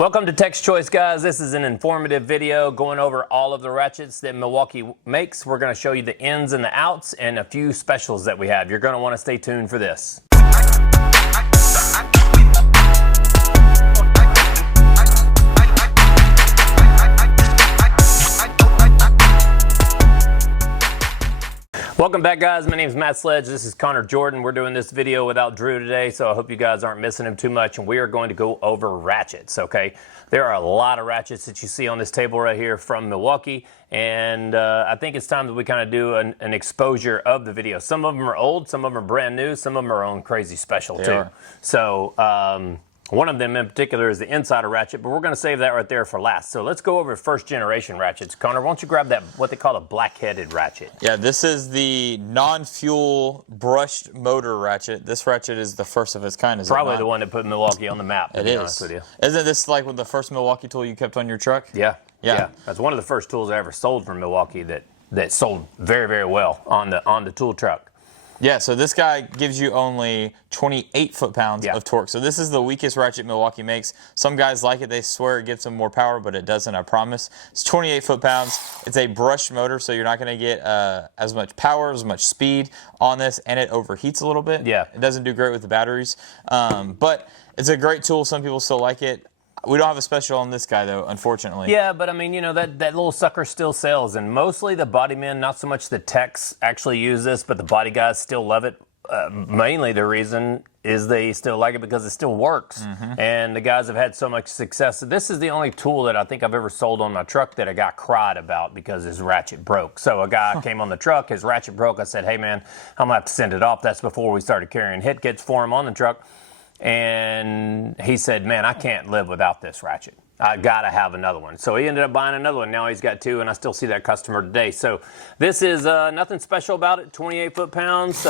Welcome to Tech's Choice, guys. This is an informative video going over all of the ratchets that Milwaukee makes. We're going to show you the ins and the outs and a few specials that we have. You're going to want to stay tuned for this. Welcome back, guys. My name is Matt Sledge. This is Connor Jordan. We're doing this video without Drew today, so I hope you guys aren't missing him too much. And we are going to go over ratchets, okay? There are a lot of ratchets that you see on this table right here from Milwaukee, and I think it's time that we kind of do an exposure of the video. Some of them are old, some of them are brand new, some of them are on crazy special too. So one of them in particular is the Insider ratchet, but we're going to save that right there for last. So let's go over first generation ratchets. Connor, why don't you grab that, what they call a black-headed ratchet? Yeah, this is the non-fuel brushed motor ratchet. This ratchet is the first of its kind, is it Probably not? the one that put Milwaukee on the map, to be honest with you. Isn't this like the first Milwaukee tool you kept on your truck? Yeah. That's one of the first tools I ever sold from Milwaukee that sold very, very well on the tool truck. Yeah, so this guy gives you only 28 foot-pounds of torque. So this is the weakest ratchet Milwaukee makes. Some guys like it. They swear it gives them more power, but it doesn't, I promise. It's 28 foot-pounds. It's a brushed motor, so you're not going to get as much power, as much speed on this, and it overheats a little bit. Yeah. It doesn't do great with the batteries, but it's a great tool. Some people still like it. We don't have a special on this guy, though, unfortunately. Yeah, but I mean, you know, that little sucker still sells, and mostly the body men, not so much the techs actually use this, but the body guys still love it. Mainly the reason is they still like it because it still works, and the guys have had so much success. This is the only tool that I think I've ever sold on my truck that I got cried about because his ratchet broke. So a guy came on the truck, his ratchet broke. I said, hey, man, I'm going to have to send it off. That's before we started carrying hit kits for him on the truck. And he said, man, I can't live without this ratchet. I got to have another one. So he ended up buying another one. Now he's got two, and I still see that customer today. So this is nothing special about it. 28 foot-pounds,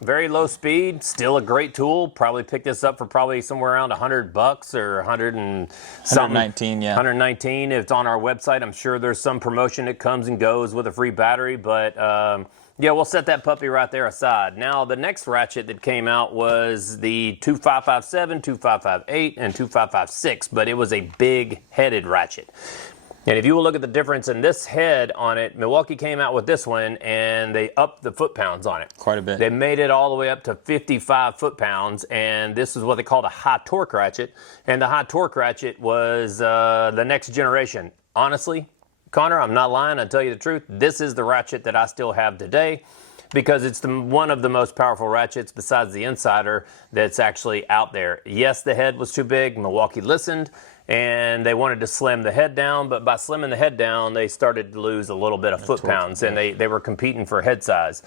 very low speed, still a great tool. Probably picked this up for probably somewhere around $100 or 100 and something. 119, yeah. 119. If it's on our website, I'm sure there's some promotion that comes and goes with a free battery, but yeah, we'll set that puppy right there aside. Now, the next ratchet that came out was the 2557, 2558, and 2556, but it was a big-headed ratchet. And if you will look at the difference in this head on it, Milwaukee came out with this one, and they upped the foot-pounds on it. Quite a bit. They made it all the way up to 55 foot-pounds, and this is what they called a high-torque ratchet. And the high-torque ratchet was the next generation. Honestly, Connor, I'm not lying, I'll tell you the truth. This is the ratchet that I still have today because it's one of the most powerful ratchets besides the Insider that's actually out there. Yes, the head was too big. Milwaukee listened, and they wanted to slim the head down, but by slimming the head down, they started to lose a little bit of foot-pounds, and they were competing for head size.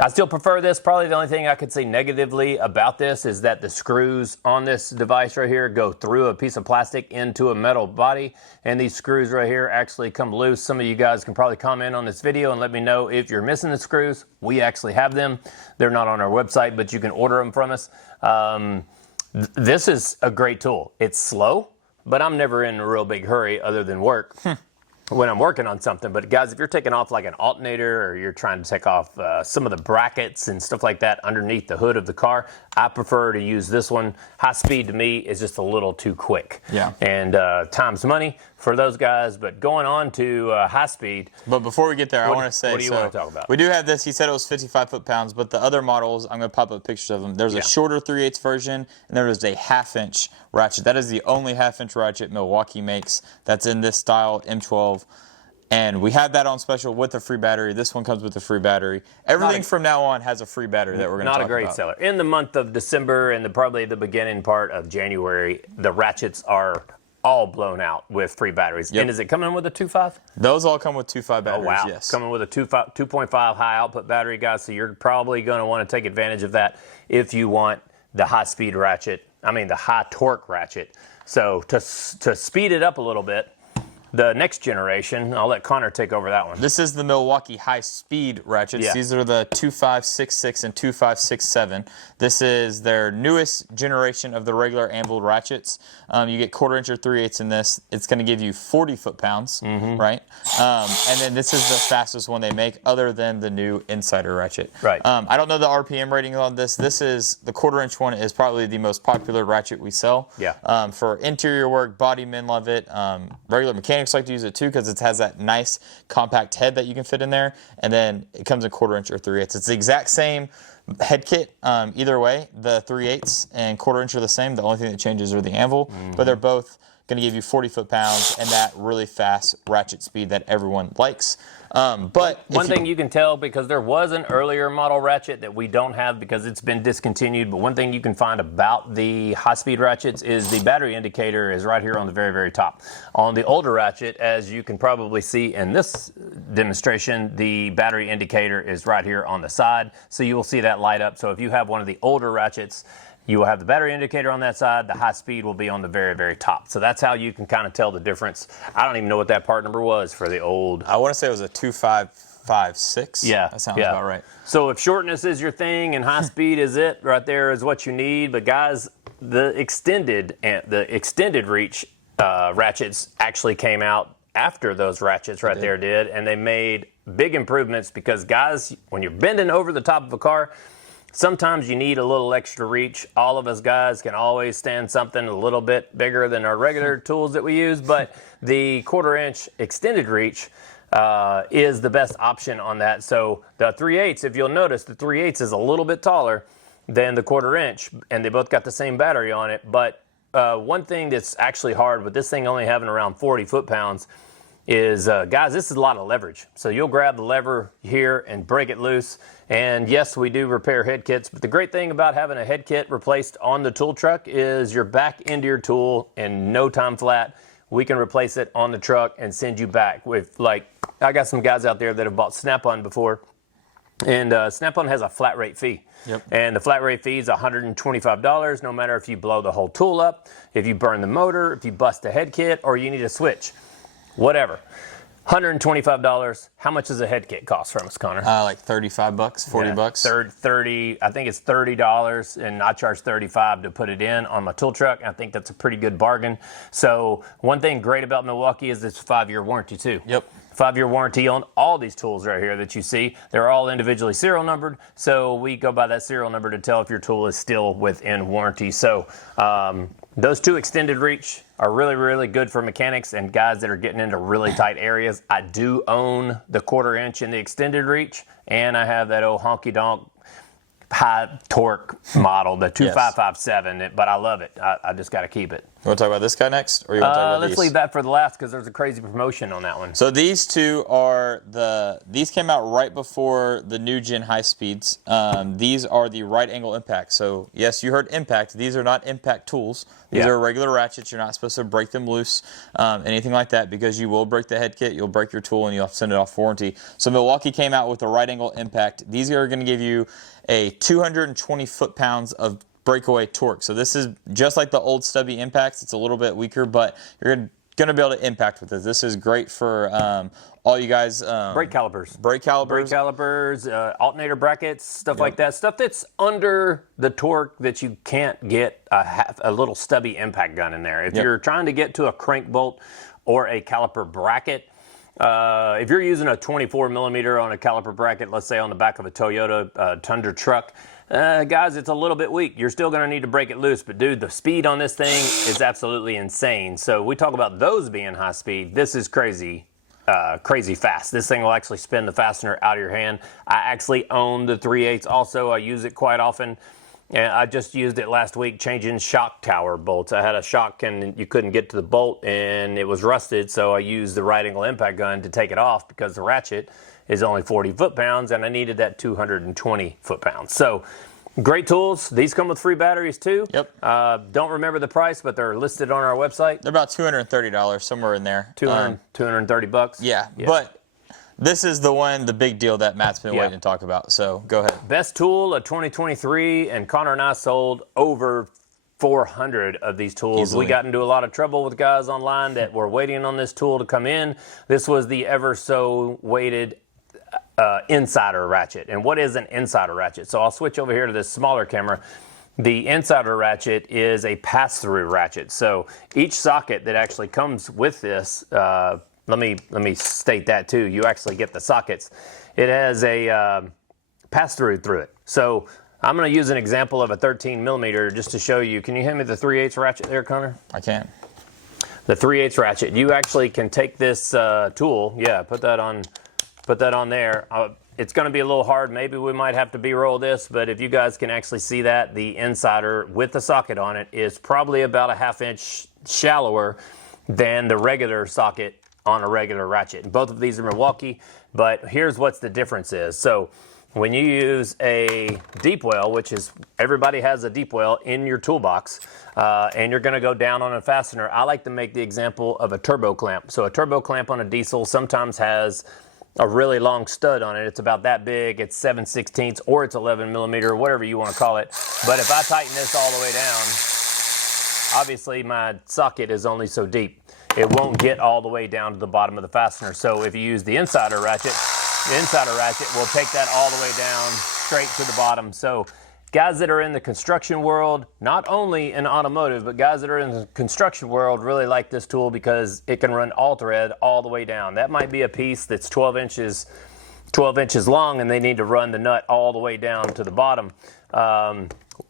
I still prefer this. Probably the only thing I could say negatively about this is that the screws on this device right here go through a piece of plastic into a metal body, and these screws right here actually come loose. Some of you guys can probably comment on this video and let me know if you're missing the screws. We actually have them. They're not on our website, but you can order them from us. This is a great tool. It's slow, but I'm never in a real big hurry other than work. When I'm working on something. But guys, if you're taking off like an alternator or you're trying to take off some of the brackets and stuff like that underneath the hood of the car, I prefer to use this one. High speed to me is just a little too quick. Yeah. And time's money for those guys. But going on to high speed. But before we get there, I want to say, what do you want to talk about? We do have this. He said it was 55 foot-pounds, but the other models, I'm going to pop up pictures of them. There's a shorter 3/8 version, and there is a 1/2-inch ratchet. That is the only 1/2-inch ratchet Milwaukee makes that's in this style, M12. And we have that on special with a free battery. This one comes with a free battery. Everything from now on has a free battery that we're going to talk about. Not a great seller. In the month of December and probably the beginning part of January, the ratchets are all blown out with free batteries. Yep. And is it coming with a 2.5? Those all come with 2.5 batteries, Oh, wow. yes. Coming with a 2.5 high output battery, guys, so you're probably going to want to take advantage of that if you want the high-speed ratchet, the high-torque ratchet. So to speed it up a little bit, the next generation. I'll let Connor take over that one. This is the Milwaukee high-speed ratchets. Yeah. These are the 2566 and 2567. This is their newest generation of the regular Anvil ratchets. You get 1/4 inch or 3/8 in this. It's going to give you 40 foot-pounds, right? And then this is the fastest one they make, other than the new Insider ratchet. Right. I don't know the RPM rating on this. This is the 1/4 inch one is probably the most popular ratchet we sell. Yeah. For interior work, body men love it. Regular mechanics like to use it too because it has that nice compact head that you can fit in there, and then it comes in 1/4 inch or 3/8. It's the exact same head kit. Either way, the 3/8 and 1/4 inch are the same. The only thing that changes are the anvil, but they're both going to give you 40 foot-pounds and that really fast ratchet speed that everyone likes. But one thing you can tell, because there was an earlier model ratchet that we don't have because it's been discontinued, but one thing you can find about the high-speed ratchets is the battery indicator is right here on the very, very top. On the older ratchet, as you can probably see in this demonstration, the battery indicator is right here on the side, so you will see that light up. So if you have one of the older ratchets, you will have the battery indicator on that side. The high speed will be on the very, very top. So that's how you can kind of tell the difference. I don't even know what that part number was for the old. I want to say it was a 2556. Yeah. That sounds about right. So if shortness is your thing and high speed is it, right there is what you need. But guys, the extended reach ratchets actually came out after those ratchets right there did. And they made big improvements because, guys, when you're bending over the top of a car, sometimes you need a little extra reach. All of us guys can always stand something a little bit bigger than our regular tools that we use, but the 1/4 inch extended reach is the best option on that. So the 3/8, if you'll notice, the 3/8 is a little bit taller than the 1/4 inch, and they both got the same battery on it. But one thing that's actually hard with this thing only having around 40 foot-pounds is, guys, this is a lot of leverage. So you'll grab the lever here and break it loose. And yes, we do repair head kits, but the great thing about having a head kit replaced on the tool truck is you're back into your tool in no time flat. We can replace it on the truck and send you back. With, like, I got some guys out there that have bought Snap-on before, and Snap-on has a flat rate fee. Yep. And the flat rate fee is $125, no matter if you blow the whole tool up, if you burn the motor, if you bust a head kit, or you need a switch. Whatever. $125. How much does a head kit cost from us, Connor? Like 35 bucks, 40 bucks. 30, I think it's $30, and I charge $35 to put it in on my tool truck. I think that's a pretty good bargain. So one thing great about Milwaukee is it's a 5-year warranty too. Yep. 5-year warranty on all these tools right here that you see. They're all individually serial numbered, so we go by that serial number to tell if your tool is still within warranty. So those two extended reach are really, really good for mechanics and guys that are getting into really tight areas. I do own the 1/4 inch in the extended reach, and I have that old honky-donk high torque model, the 2557, but I love it. I just got to keep it. You want to talk about this guy next, or you want to talk about Let's these? leave that for the last because there's a crazy promotion on that one. So these two are these came out right before the new gen high speeds. These are the right angle impact. So yes, you heard impact. These are not impact tools. These are regular ratchets. You're not supposed to break them loose, anything like that, because you will break the head kit, you'll break your tool, and you'll have to send it off for warranty. So Milwaukee came out with the right angle impact. These are going to give you a 220 foot-pounds of breakaway torque. So this is just like the old stubby impacts. It's a little bit weaker, but you're going to be able to impact with this. This is great for all you guys. Brake calipers. Brake calipers. Brake calipers, alternator brackets, stuff like that. Stuff that's under the torque that you can't get a little stubby impact gun in there. If you're trying to get to a crank bolt or a caliper bracket, if you're using a 24 millimeter on a caliper bracket, let's say on the back of a Toyota Tundra truck, guys, it's a little bit weak. You're still going to need to break it loose. But, dude, the speed on this thing is absolutely insane. So we talk about those being high speed. This is crazy fast. This thing will actually spin the fastener out of your hand. I actually own the 3/8 also. I use it quite often. And I just used it last week changing shock tower bolts. I had a shock and you couldn't get to the bolt and it was rusted, so I used the right angle impact gun to take it off because the ratchet is only 40 foot-pounds and I needed that 220 foot-pounds. So great tools. These come with free batteries too. Yep. Don't remember the price, but they're listed on our website. They're about $230, somewhere in there. 230 bucks. Yeah, but this is the big deal that Matt's been waiting to talk about. So go ahead. Best tool of 2023, and Connor and I sold over 400 of these tools. Easily. We got into a lot of trouble with guys online that were waiting on this tool to come in. This was the ever so waited insider ratchet. And what is an insider ratchet? So I'll switch over here to this smaller camera. The insider ratchet is a pass-through ratchet. So each socket that actually comes with this, let me state that too. You actually get the sockets. It has a pass-through through it. So I'm going to use an example of a 13 millimeter just to show you. Can you hand me the 3/8 ratchet there, Connor? I can. The 3/8 ratchet. You actually can take this tool. Yeah, put that on there. It's going to be a little hard. Maybe we might have to B-roll this, but if you guys can actually see that, the insider with the socket on it is probably about a 1/2 inch shallower than the regular socket on a regular ratchet. Both of these are Milwaukee, but here's what the difference is. So when you use a deep well, which is everybody has a deep well in your toolbox, and you're going to go down on a fastener, I like to make the example of a turbo clamp. So a turbo clamp on a diesel sometimes has a really long stud on it. It's about that big. It's 7/16 or it's 11 millimeter, whatever you want to call it. But if I tighten this all the way down, obviously my socket is only so deep. It won't get all the way down to the bottom of the fastener. So if you use the insider ratchet will take that all the way down straight to the bottom. So guys that are in the construction world, not only in automotive, but guys that are in the construction world really like this tool because it can run all thread all the way down. That might be a piece that's 12 inches long and they need to run the nut all the way down to the bottom.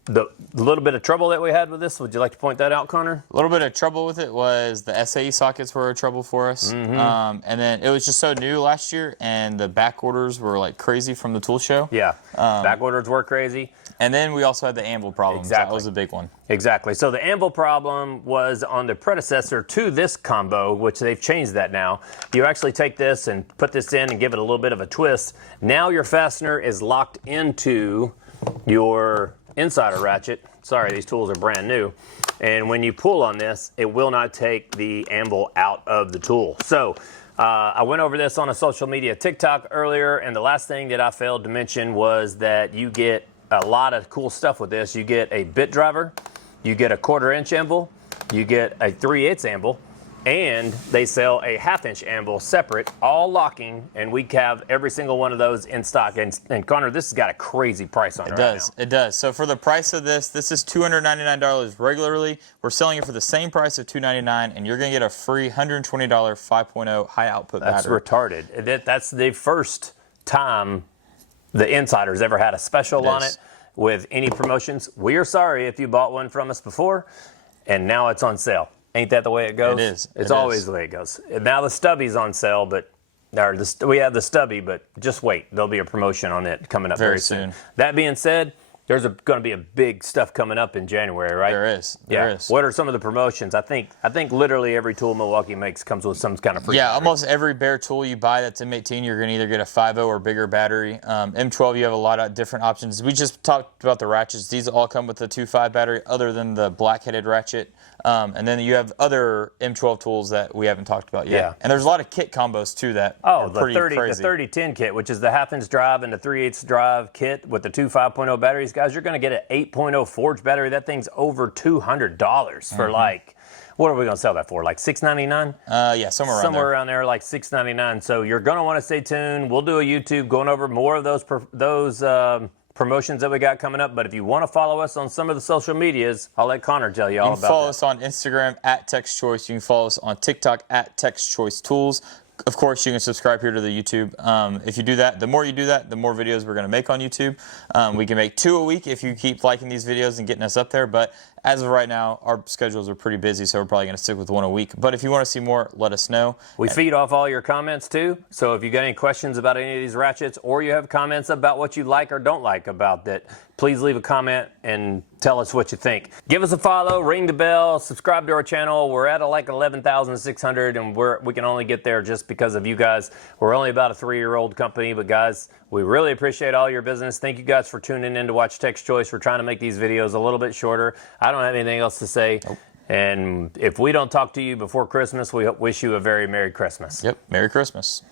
The little bit of trouble that we had with this, would you like to point that out, Connor? A little bit of trouble with it was the SAE sockets were a trouble for us. And then it was just so new last year, and the back orders were like crazy from the tool show. Yeah, back orders were crazy. And then we also had the Anvil Problem. Exactly. That was a big one. Exactly. So the Anvil Problem was on the predecessor to this combo, which they've changed that now. You actually take this and put this in and give it a little bit of a twist. Now your fastener is locked into your insider ratchet. Sorry, these tools are brand new. And when you pull on this, it will not take the anvil out of the tool. So I went over this on a social media TikTok earlier, and the last thing that I failed to mention was that you get a lot of cool stuff with this. You get a bit driver, you get a 1/4 inch anvil, you get a 3/8 anvil, and they sell a 1/2 inch anvil separate, all locking, and we have every single one of those in stock. And Connor, this has got a crazy price on it right now. It does. So for the price of this is $299 regularly. We're selling it for the same price of $299, and you're going to get a free $120 5.0 high output battery. That's retarded. That's the first time the Insider's ever had a special on it with any promotions. We are sorry if you bought one from us before, and now it's on sale. Ain't that the way it goes? It is. It's always the way it goes. Now the Stubby's on sale, but we have the Stubby, but just wait. There'll be a promotion on it coming up very soon. That being said, there's going to be a big stuff coming up in January, right? There is. There is. What are some of the promotions? I think literally every tool Milwaukee makes comes with some kind of free battery. Almost every bare tool you buy that's M18, you're going to either get a 5.0 or bigger battery. M12, you have a lot of different options. We just talked about the ratchets. These all come with the 2.5 battery, other than the black-headed ratchet. And then you have other M12 tools that we haven't talked about yet. Yeah. And there's a lot of kit combos too that are pretty crazy. The 3010 kit, which is the 1/2 inch drive and the 3/8 drive kit with the two 5.0 batteries. Guys, you're going to get an 8.0 forged battery. That thing's over $200 for like, what are we going to sell that for? Like $699? Yeah, somewhere around there, like $699. So you're going to want to stay tuned. We'll do a YouTube going over more of those promotions that we got coming up. But if you want to follow us on some of the social medias, I'll let Connor tell you all about that. You can follow us on Instagram at Tex Choice. You can follow us on TikTok at Tex Choice Tools. Of course, you can subscribe here to the YouTube. If you do that, the more you do that, the more videos we're going to make on YouTube. We can make 2 a week if you keep liking these videos and getting us up there. But as of right now, our schedules are pretty busy, so we're probably going to stick with 1 a week. But if you want to see more, let us know. We feed off all your comments too. So if you got any questions about any of these ratchets, or you have comments about what you like or don't like about that, please leave a comment and tell us what you think. Give us a follow, ring the bell, subscribe to our channel. We're at like 11,600, and we can only get there just because of you guys. We're only about a 3-year-old company, but guys, we really appreciate all your business. Thank you guys for tuning in to watch Tex Choice. We're trying to make these videos a little bit shorter. I don't have anything else to say. Nope. And if we don't talk to you before Christmas, we wish you a very Merry Christmas. Yep, Merry Christmas.